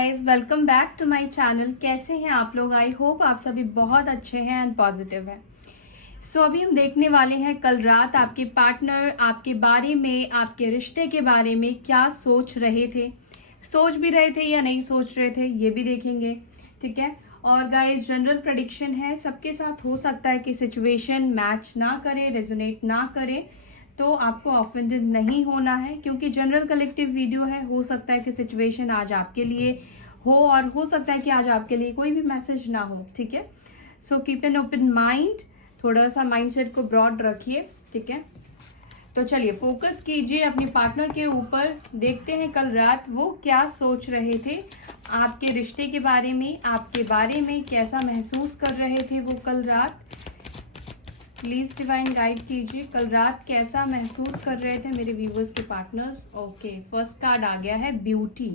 Guys, welcome back to my channel. कैसे हैं आप लोग? आई होप आप सभी बहुत अच्छे हैं एंड पॉजिटिव हैं। सो अभी हम देखने वाले हैं कल रात आपके पार्टनर आपके बारे में, आपके रिश्ते के बारे में क्या सोच रहे थे, सोच भी रहे थे या नहीं सोच रहे थे, ये भी देखेंगे। ठीक है। और गाइस, जनरल प्रेडिक्शन है, सबके साथ हो सकता है कि सिचुएशन मैच ना करे, रेजोनेट ना करे, तो आपको ऑफेंडेड नहीं होना है क्योंकि जनरल कलेक्टिव वीडियो है। हो सकता है कि सिचुएशन आज आपके लिए हो और हो सकता है कि आज आपके लिए कोई भी मैसेज ना हो। ठीक है। So keep an open mind, थोड़ा सा माइंडसेट को ब्रॉड रखिए। ठीक है। तो चलिए फोकस कीजिए अपने पार्टनर के ऊपर। देखते हैं कल रात वो क्या सोच रहे थे आपके रिश्ते के बारे में, आपके बारे में कैसा महसूस कर रहे थे वो कल रात। प्लीज डिवाइन गाइड कीजिए, कल रात कैसा महसूस कर रहे थे मेरे व्यूवर्स के पार्टनर्स। ओके, फर्स्ट कार्ड आ गया है ब्यूटी,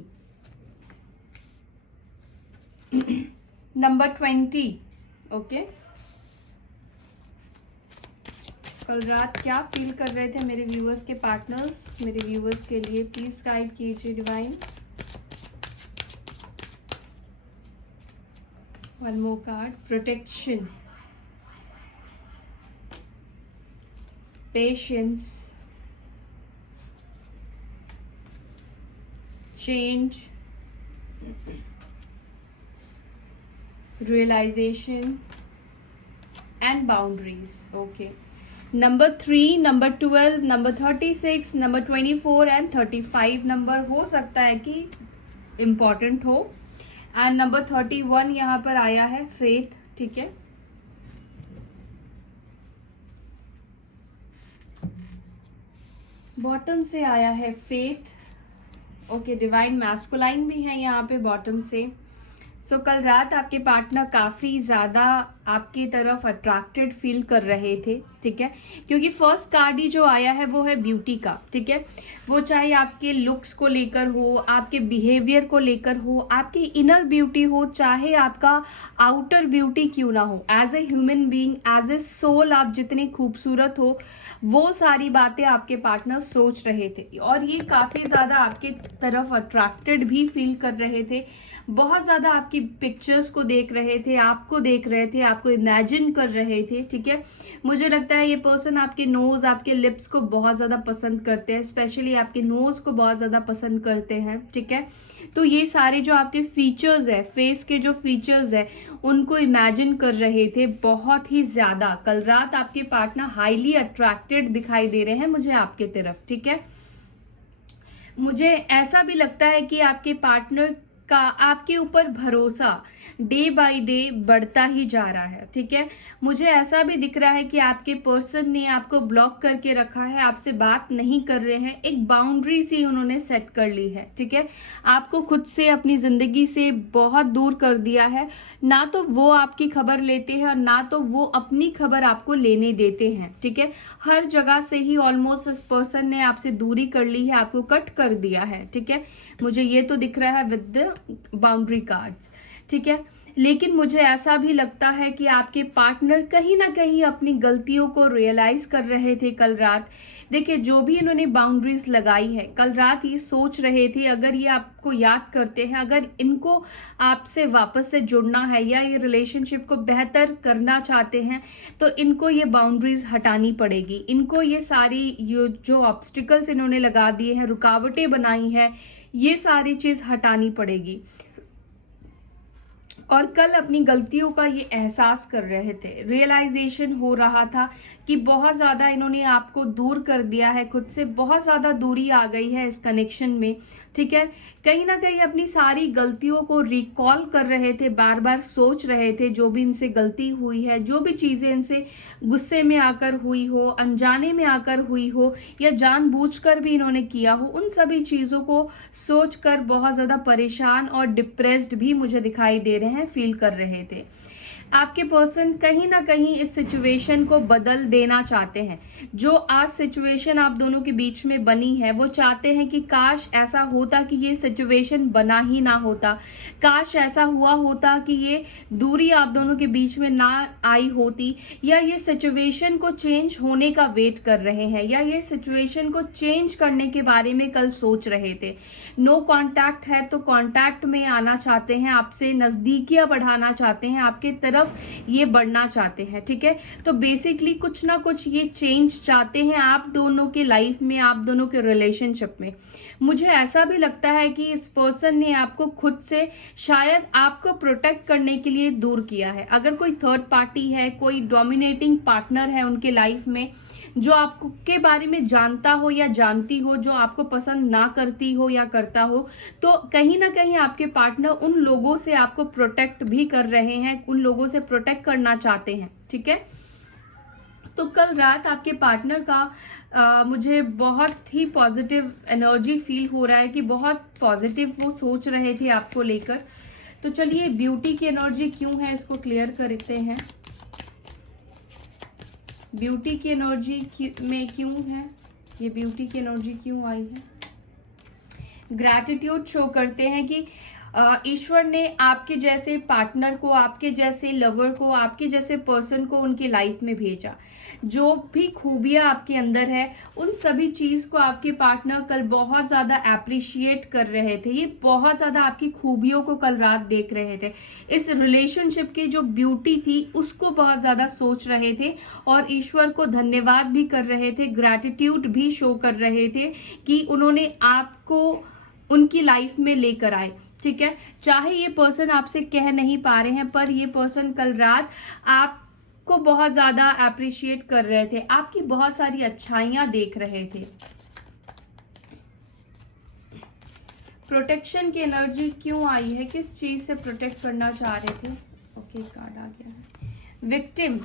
नंबर 20। ओके, कल रात क्या फील कर रहे थे मेरे व्यूवर्स के पार्टनर्स, मेरे व्यूवर्स के लिए प्लीज गाइड कीजिए divine. One more card, protection, patience, change, realization and boundaries. Okay, number 3, number 12, number 36, number 24 and 35 number हो सकता है कि इम्पॉर्टेंट हो, एंड नंबर 31 यहाँ पर आया है फेथ। ठीक है। बॉटम से आया है फेथ। ओके, डिवाइन मैस्कुलाइन भी है यहाँ पे बॉटम से। सो कल रात आपके पार्टनर काफ़ी ज़्यादा आपकी तरफ अट्रैक्टेड फील कर रहे थे। ठीक है, क्योंकि फर्स्ट कार्ड ही जो आया है वो है ब्यूटी का। ठीक है, वो चाहे आपके लुक्स को लेकर हो, आपके बिहेवियर को लेकर हो, आपकी इनर ब्यूटी हो, चाहे आपका आउटर ब्यूटी क्यों ना हो, as a human being, as a soul आप जितनी खूबसूरत हो, वो सारी बातें आपके पार्टनर सोच रहे थे और ये काफ़ी ज़्यादा आपके तरफ अट्रैक्टेड भी फील कर रहे थे। बहुत ज़्यादा आपकी पिक्चर्स को देख रहे थे, आपको देख रहे थे, आपको इमेजिन कर रहे थे। ठीक है, मुझे लगता है ये पर्सन आपके नोज, आपके लिप्स को बहुत ज़्यादा पसंद करते हैं, स्पेशली आपके नोज को बहुत ज़्यादा पसंद करते हैं। ठीक है, तो ये सारे जो आपके फीचर्स है, फेस के जो फीचर्स है, उनको इमेजिन कर रहे थे बहुत ही ज़्यादा। कल रात आपके पार्टनर हाईली अट्रैक्टेड दिखाई दे रहे हैं मुझे आपके तरफ। ठीक है, मुझे ऐसा भी लगता है कि आपके पार्टनर का आपके ऊपर भरोसा डे बाय डे बढ़ता ही जा रहा है। ठीक है, मुझे ऐसा भी दिख रहा है कि आपके पर्सन ने आपको ब्लॉक करके रखा है, आपसे बात नहीं कर रहे हैं, एक बाउंड्री सी उन्होंने सेट कर ली है। ठीक है, आपको खुद से, अपनी जिंदगी से बहुत दूर कर दिया है। ना तो वो आपकी खबर लेते हैं और ना तो वो अपनी खबर आपको लेने देते हैं। ठीक है, हर जगह से ही ऑलमोस्ट इस पर्सन ने आपसे दूरी कर ली है, आपको कट कर दिया है। ठीक है, मुझे ये तो दिख रहा है विद द बाउंड्री कार्ड्स। ठीक है, लेकिन मुझे ऐसा भी लगता है कि आपके पार्टनर कहीं ना कहीं अपनी गलतियों को रियलाइज कर रहे थे कल रात। देखिए, जो भी इन्होंने बाउंड्रीज लगाई है कल रात, ये सोच रहे थे अगर ये आपको याद करते हैं, अगर इनको आपसे वापस से जुड़ना है या ये रिलेशनशिप को बेहतर करना चाहते हैं, तो इनको ये बाउंड्रीज हटानी पड़ेगी। इनको ये सारी जो ऑब्स्टिकल्स इन्होंने लगा दिए हैं, रुकावटें बनाई है, ये सारी चीज हटानी पड़ेगी। और कल अपनी गलतियों का ये एहसास कर रहे थे, रियलाइजेशन हो रहा था कि बहुत ज़्यादा इन्होंने आपको दूर कर दिया है खुद से, बहुत ज़्यादा दूरी आ गई है इस कनेक्शन में। ठीक है, कहीं ना कहीं अपनी सारी गलतियों को रिकॉल कर रहे थे, बार बार सोच रहे थे जो भी इनसे गलती हुई है, जो भी चीज़ें इनसे गुस्से में आकर हुई हो, अनजाने में आकर हुई हो या जानबूझकर भी इन्होंने किया हो, उन सभी चीज़ों को सोचकर बहुत ज़्यादा परेशान और डिप्रेस्ड भी मुझे दिखाई दे रहे हैं, फील कर रहे थे। आपके पर्सन कहीं ना कहीं इस सिचुएशन को बदल देना चाहते हैं। जो आज सिचुएशन आप दोनों के बीच में बनी है, वो चाहते हैं कि काश ऐसा होता कि ये सिचुएशन बना ही ना होता, काश ऐसा हुआ होता कि ये दूरी आप दोनों के बीच में ना आई होती, या ये सिचुएशन को चेंज होने का वेट कर रहे हैं, या ये सिचुएशन को चेंज करने के बारे में कल सोच रहे थे। नो कांटेक्ट है तो कांटेक्ट में आना चाहते हैं, आपसे नजदीकियां बढ़ाना चाहते हैं, आपके तरफ ये बढ़ना चाहते हैं। ठीक है, तो बेसिकली कुछ ना कुछ ये चेंज चाहते हैं आप दोनों के लाइफ में, आप दोनों के रिलेशनशिप में। मुझे ऐसा भी लगता है कि इस पर्सन ने आपको खुद से शायद आपको प्रोटेक्ट करने के लिए दूर किया है। अगर कोई थर्ड पार्टी है, कोई डोमिनेटिंग पार्टनर है उनके लाइफ में, जो आपको के बारे में जानता हो या जानती हो, जो आपको पसंद ना करती हो या करता हो, तो कहीं ना कहीं आपके पार्टनर उन लोगों से आपको प्रोटेक्ट भी कर रहे हैं, उन लोगों से प्रोटेक्ट करना चाहते हैं। ठीक है, तो कल रात आपके पार्टनर का मुझे बहुत ही पॉजिटिव एनर्जी फील हो रहा है कि बहुत पॉजिटिव वो सोच रहे थे आपको लेकर। तो चलिए ब्यूटी की एनर्जी क्यों है इसको क्लियर करते हैं। ब्यूटी की एनर्जी में क्यों है, ये ब्यूटी की एनर्जी क्यों आई है। ग्रैटिट्यूड शो करते हैं कि ईश्वर ने आपके जैसे पार्टनर को, आपके जैसे लवर को, आपके जैसे पर्सन को उनकी लाइफ में भेजा। जो भी खूबियां आपके अंदर है, उन सभी चीज को आपके पार्टनर कल बहुत ज्यादा अप्रिशिएट कर रहे थे। ये बहुत ज्यादा आपकी खूबियों को कल रात देख रहे थे। इस रिलेशनशिप की जो ब्यूटी थी उसको बहुत ज्यादा सोच रहे थे और ईश्वर को धन्यवाद भी कर रहे थे, ग्रैटिट्यूड भी शो कर रहे थे कि उन्होंने आपको उनकी लाइफ में लेकर आए। ठीक है, चाहे ये पर्सन आपसे कह नहीं पा रहे हैं, पर ये पर्सन कल रात आपको बहुत ज्यादा अप्रिशिएट कर रहे थे, आपकी बहुत सारी अच्छाइयां देख रहे थे। प्रोटेक्शन की एनर्जी क्यों आई है, किस चीज से प्रोटेक्ट करना चाह रहे थे। ओके, कार्ड आ गया है विक्टिम।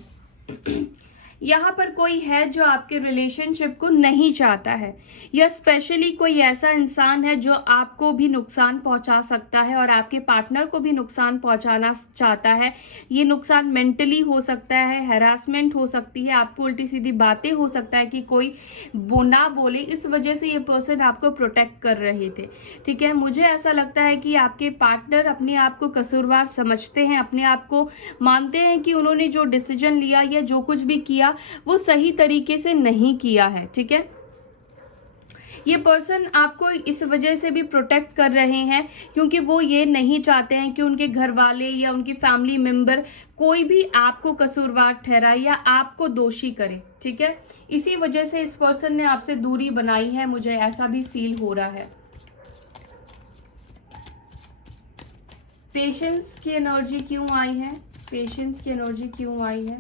यहाँ पर कोई है जो आपके रिलेशनशिप को नहीं चाहता है, या स्पेशली कोई ऐसा इंसान है जो आपको भी नुकसान पहुंचा सकता है और आपके पार्टनर को भी नुकसान पहुंचाना चाहता है। ये नुकसान मेंटली हो सकता है, हैरासमेंट हो सकती है, आपको उल्टी सीधी बातें हो सकता है कि कोई ना बोले, इस वजह से ये पर्सन आपको प्रोटेक्ट कर रहे थे। ठीक है, मुझे ऐसा लगता है कि आपके पार्टनर अपने आप को कसूरवार समझते हैं, अपने आप को मानते हैं कि उन्होंने जो डिसीजन लिया या जो कुछ भी किया वो सही तरीके से नहीं किया है। ठीक है, ये पर्सन आपको इस वजह से भी प्रोटेक्ट कर रहे हैं क्योंकि वो ये नहीं चाहते हैं कि उनके घर वाले या उनकी फैमिली मेंबर कोई भी आपको कसूरवार ठहराए या आपको दोषी करे। ठीक है, इसी वजह से इस पर्सन ने आपसे दूरी बनाई है, मुझे ऐसा भी फील हो रहा है। पेशेंस की एनर्जी क्यों आई है, पेशेंस की एनर्जी क्यों आई है।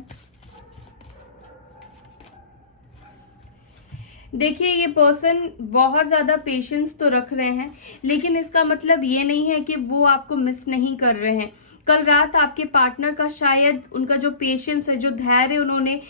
देखिए, ये पर्सन बहुत ज्यादा पेशेंस तो रख रहे हैं, लेकिन इसका मतलब ये नहीं है कि वो आपको मिस नहीं कर रहे हैं। कल रात आपके पार्टनर का शायद उनका जो पेशेंस है, जो धैर्य उन्होंने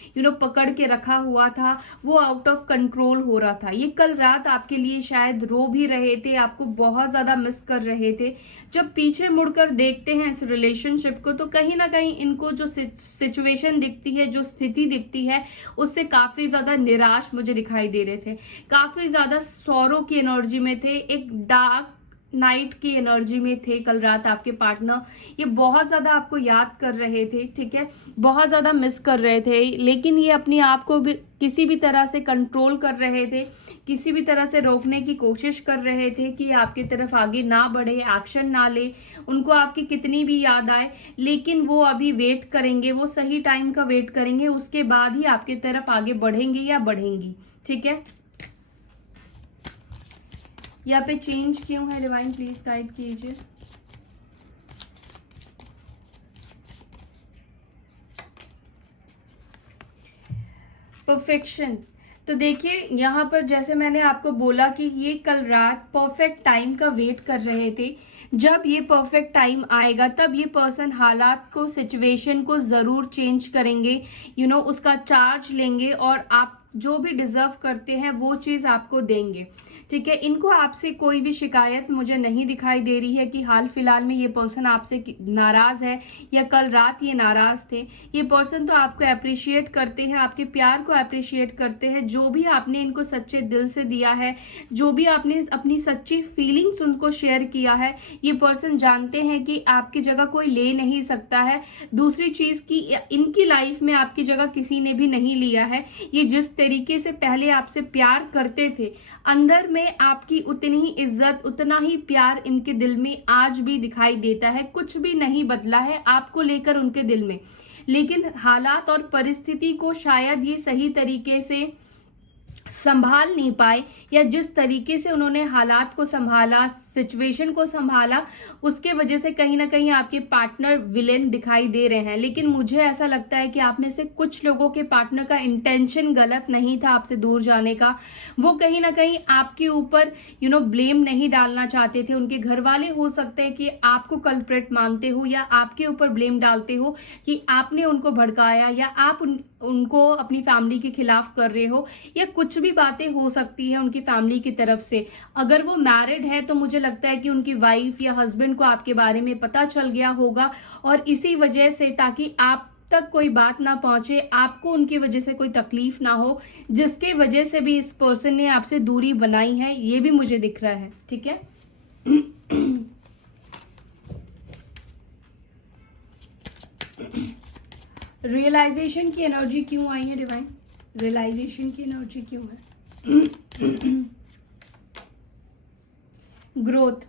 पकड़ के रखा हुआ था, वो आउट ऑफ कंट्रोल हो रहा था। ये कल रात आपके लिए शायद रो भी रहे थे, आपको बहुत ज्यादा मिस कर रहे थे। जब पीछे मुड़कर देखते हैं इस रिलेशनशिप को, तो कहीं ना कहीं इनको जो सिचुएशन दिखती है, जो स्थिति दिखती है, उससे काफी ज्यादा निराश मुझे दिखाई दे रहे थे, काफी ज्यादा सौरों की एनर्जी में थे, एक डार्क नाइट की एनर्जी में थे कल रात आपके पार्टनर। ये बहुत ज्यादा आपको याद कर रहे थे। ठीक है, बहुत ज्यादा मिस कर रहे थे, लेकिन ये अपने आप को भी किसी भी तरह से कंट्रोल कर रहे थे, किसी भी तरह से रोकने की कोशिश कर रहे थे कि आपकी तरफ आगे ना बढ़े, एक्शन ना ले। उनको आपकी कितनी भी याद आए, लेकिन वो अभी वेट करेंगे, वो सही टाइम का वेट करेंगे, उसके बाद ही आपकी तरफ आगे बढ़ेंगे या बढ़ेंगी। ठीक है, यहाँ पे चेंज क्यों है, डिवाइन प्लीज गाइड कीजिए। परफेक्शन। तो देखिए, यहाँ पर जैसे मैंने आपको बोला कि ये कल रात परफेक्ट टाइम का वेट कर रहे थे, जब ये परफेक्ट टाइम आएगा तब ये पर्सन हालात को, सिचुएशन को ज़रूर चेंज करेंगे, उसका चार्ज लेंगे और आप जो भी डिजर्व करते हैं वो चीज़ आपको देंगे। ठीक है, इनको आपसे कोई भी शिकायत मुझे नहीं दिखाई दे रही है कि हाल फिलहाल में ये पर्सन आपसे नाराज है या कल रात ये नाराज थे। ये पर्सन तो आपको अप्रिशिएट करते हैं, आपके प्यार को अप्रिशिएट करते हैं, जो भी आपने इनको सच्चे दिल से दिया है, जो भी आपने अपनी सच्ची फीलिंग्स उनको शेयर किया है, ये पर्सन जानते हैं कि आपकी जगह कोई ले नहीं सकता है। दूसरी चीज की इनकी लाइफ में आपकी जगह किसी ने भी नहीं लिया है। ये जिस तरीके से पहले आपसे प्यार करते थे, अंदर में आपकी उतनी ही इज्जत, उतना ही प्यार इनके दिल में आज भी दिखाई देता है। कुछ भी नहीं बदला है आपको लेकर उनके दिल में, लेकिन हालात और परिस्थिति को शायद ये सही तरीके से संभाल नहीं पाए, या जिस तरीके से उन्होंने हालात को संभाला, सिचुएशन को संभाला, उसके वजह से कहीं ना कहीं आपके पार्टनर विलेन दिखाई दे रहे हैं। लेकिन मुझे ऐसा लगता है कि आप में से कुछ लोगों के पार्टनर का इंटेंशन गलत नहीं था आपसे दूर जाने का। वो कहीं ना कहीं आपके ऊपर ब्लेम नहीं डालना चाहते थे। उनके घर वाले हो सकते हैं कि आपको कल्प्रेट मानते हो या आपके ऊपर ब्लेम डालते हो कि आपने उनको भड़काया या आप उनको अपनी फैमिली के खिलाफ कर रहे हो, या कुछ भी बातें हो सकती है उनकी फैमिली की तरफ से। अगर वो मैरिड है तो मुझे लगता है कि उनकी वाइफ या हस्बैंड को आपके बारे में पता चल गया होगा, और इसी वजह से, ताकि आप तक कोई बात ना पहुंचे, आपको उनकी वजह से कोई तकलीफ ना हो, जिसके वजह से भी इस पर्सन ने आपसे दूरी बनाई है, ये भी मुझे दिख रहा है। ठीक है, रियलाइजेशन की एनर्जी क्यों आई है डिवाइन? रियलाइजेशन की एनर्जी क्यों है? ग्रोथ।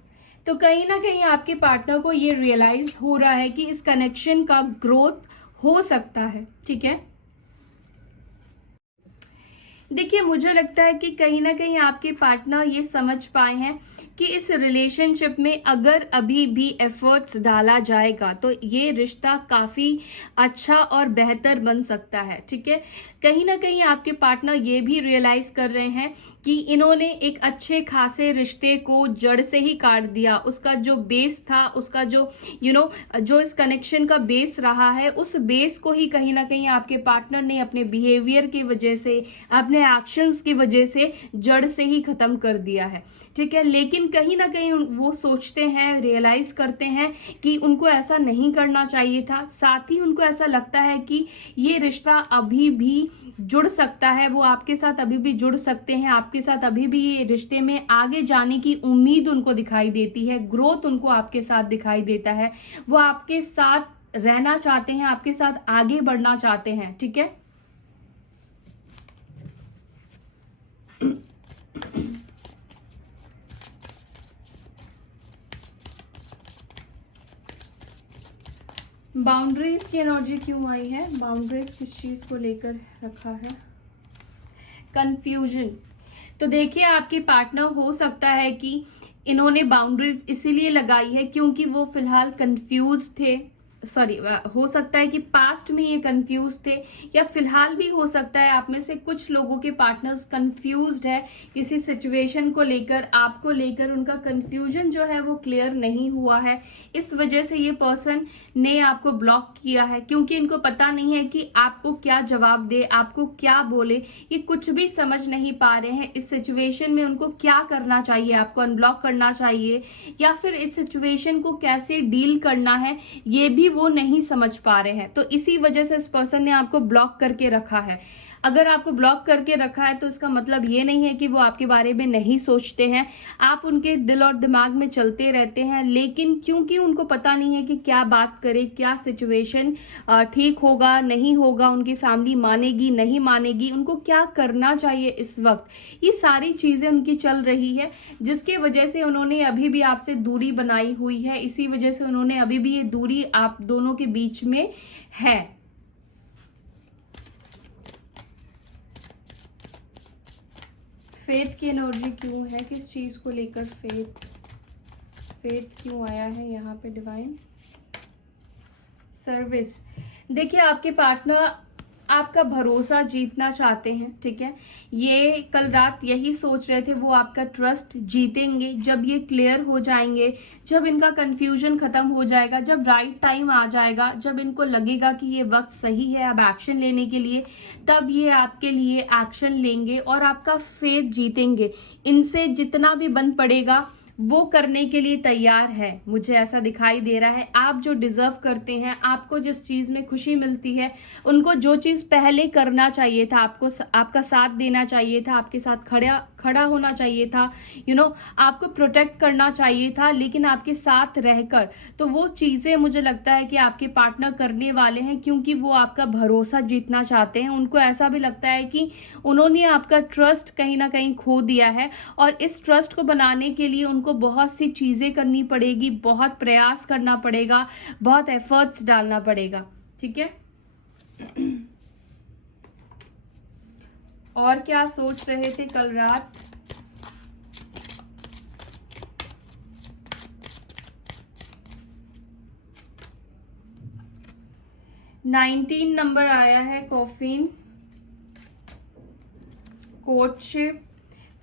तो कहीं ना कहीं आपके पार्टनर को ये रियलाइज हो रहा है कि इस कनेक्शन का ग्रोथ हो सकता है। ठीक है, देखिए मुझे लगता है कि कहीं ना कहीं आपके पार्टनर ये समझ पाए हैं कि इस रिलेशनशिप में अगर अभी भी एफर्ट्स डाला जाएगा तो ये रिश्ता काफ़ी अच्छा और बेहतर बन सकता है। ठीक है, कहीं ना कहीं आपके पार्टनर ये भी रियलाइज कर रहे हैं कि इन्होंने एक अच्छे खासे रिश्ते को जड़ से ही काट दिया। उसका जो बेस था, उसका जो जो इस कनेक्शन का बेस रहा है, उस बेस को ही कहीं ना कहीं आपके पार्टनर ने अपने बिहेवियर की वजह से, अपने एक्शंस की वजह से जड़ से ही खत्म कर दिया है। ठीक है, लेकिन कहीं ना कहीं वो सोचते हैं, रियलाइज करते हैं कि उनको ऐसा नहीं करना चाहिए था। साथ ही उनको ऐसा लगता है कि ये रिश्ता अभी भी जुड़ सकता है, वो आपके साथ अभी भी जुड़ सकते हैं, आपके साथ अभी भी ये रिश्ते में आगे जाने की उम्मीद उनको दिखाई देती है, ग्रोथ उनको आपके साथ दिखाई देता है। वो आपके साथ रहना चाहते हैं, आपके साथ आगे बढ़ना चाहते हैं। ठीक है, बाउंड्रीज की एनर्जी क्यों आई है? बाउंड्रीज किस चीज को लेकर रखा है? कंफ्यूजन। तो देखिए आपके पार्टनर हो सकता है कि इन्होंने बाउंड्रीज इसीलिए लगाई है क्योंकि वो फिलहाल कंफ्यूज थे। हो सकता है कि पास्ट में ये कंफ्यूज थे, या फिलहाल भी हो सकता है आप में से कुछ लोगों के पार्टनर्स कंफ्यूज्ड है किसी सिचुएशन को लेकर, आपको लेकर उनका कंफ्यूजन जो है वो क्लियर नहीं हुआ है। इस वजह से ये पर्सन ने आपको ब्लॉक किया है, क्योंकि इनको पता नहीं है कि आपको क्या जवाब दे, आपको क्या बोले। ये कुछ भी समझ नहीं पा रहे हैं इस सिचुएशन में उनको क्या करना चाहिए, आपको अनब्लॉक करना चाहिए या फिर इस सिचुएशन को कैसे डील करना है, ये भी वो नहीं समझ पा रहे हैं। तो इसी वजह से इस पर्सन ने आपको ब्लॉक करके रखा है। अगर आपको ब्लॉक करके रखा है तो इसका मतलब ये नहीं है कि वो आपके बारे में नहीं सोचते हैं। आप उनके दिल और दिमाग में चलते रहते हैं, लेकिन क्योंकि उनको पता नहीं है कि क्या बात करें, क्या सिचुएशन ठीक होगा नहीं होगा, उनकी फैमिली मानेगी नहीं मानेगी, उनको क्या करना चाहिए इस वक्त, ये सारी चीजें उनकी चल रही है, जिसके वजह से उन्होंने अभी भी आपसे दूरी बनाई हुई है। इसी वजह से उन्होंने अभी भी ये दूरी आप दोनों के बीच में है। फेथ की एनर्जी क्यों है? किस चीज को लेकर फेथ क्यों आया है यहाँ पे डिवाइन? सर्विस। देखिए आपके पार्टनर आपका भरोसा जीतना चाहते हैं, ठीक है। ये कल रात यही सोच रहे थे, वो आपका ट्रस्ट जीतेंगे जब ये क्लियर हो जाएंगे, जब इनका कंफ्यूजन खत्म हो जाएगा, जब राइट टाइम आ जाएगा, जब इनको लगेगा कि ये वक्त सही है अब एक्शन लेने के लिए, तब ये आपके लिए एक्शन लेंगे और आपका फेथ जीतेंगे। इनसे जितना भी बन पड़ेगा वो करने के लिए तैयार है, मुझे ऐसा दिखाई दे रहा है। आप जो डिजर्व करते हैं, आपको जिस चीज में खुशी मिलती है, उनको जो चीज पहले करना चाहिए था, आपको आपका साथ देना चाहिए था, आपके साथ खड़ा होना चाहिए था, आपको प्रोटेक्ट करना चाहिए था, लेकिन आपके साथ रहकर, तो वो चीजें मुझे लगता है कि आपके पार्टनर करने वाले हैं, क्योंकि वो आपका भरोसा जीतना चाहते हैं। उनको ऐसा भी लगता है कि उन्होंने आपका ट्रस्ट कहीं ना कहीं खो दिया है, और इस ट्रस्ट को बनाने के लिए उनको बहुत सी चीजें करनी पड़ेगी, बहुत प्रयास करना पड़ेगा, बहुत एफर्ट्स डालना पड़ेगा, ठीक है। और क्या सोच रहे थे कल रात? नाइनटीन नंबर आया है, कॉफीन, कोर्टशिप।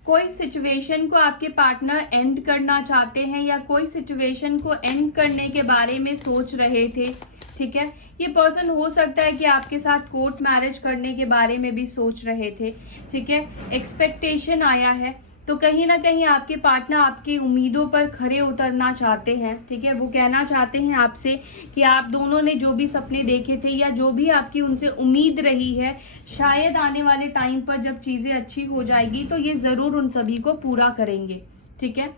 कोई सिचुएशन को आपके पार्टनर एंड करना चाहते हैं, या कोई सिचुएशन को एंड करने के बारे में सोच रहे थे, ठीक है। ये पर्सन हो सकता है कि आपके साथ कोर्ट मैरिज करने के बारे में भी सोच रहे थे, ठीक है। एक्सपेक्टेशन आया है, तो कहीं ना कहीं आपके पार्टनर आपकी उम्मीदों पर खरे उतरना चाहते हैं, ठीक है। वो कहना चाहते हैं आपसे कि आप दोनों ने जो भी सपने देखे थे, या जो भी आपकी उनसे उम्मीद रही है, शायद आने वाले टाइम पर जब चीजें अच्छी हो जाएगी तो ये जरूर उन सभी को पूरा करेंगे, ठीक है।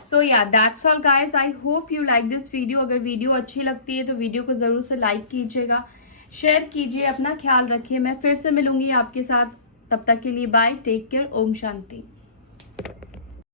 सो या that's all guys, I hope you like this video. अगर वीडियो अच्छी लगती है तो वीडियो को जरूर से लाइक कीजिएगा, शेयर कीजिए, अपना ख्याल रखिए। मैं फिर से मिलूंगी आपके साथ, तब तक के लिए bye, take care, Om Shanti.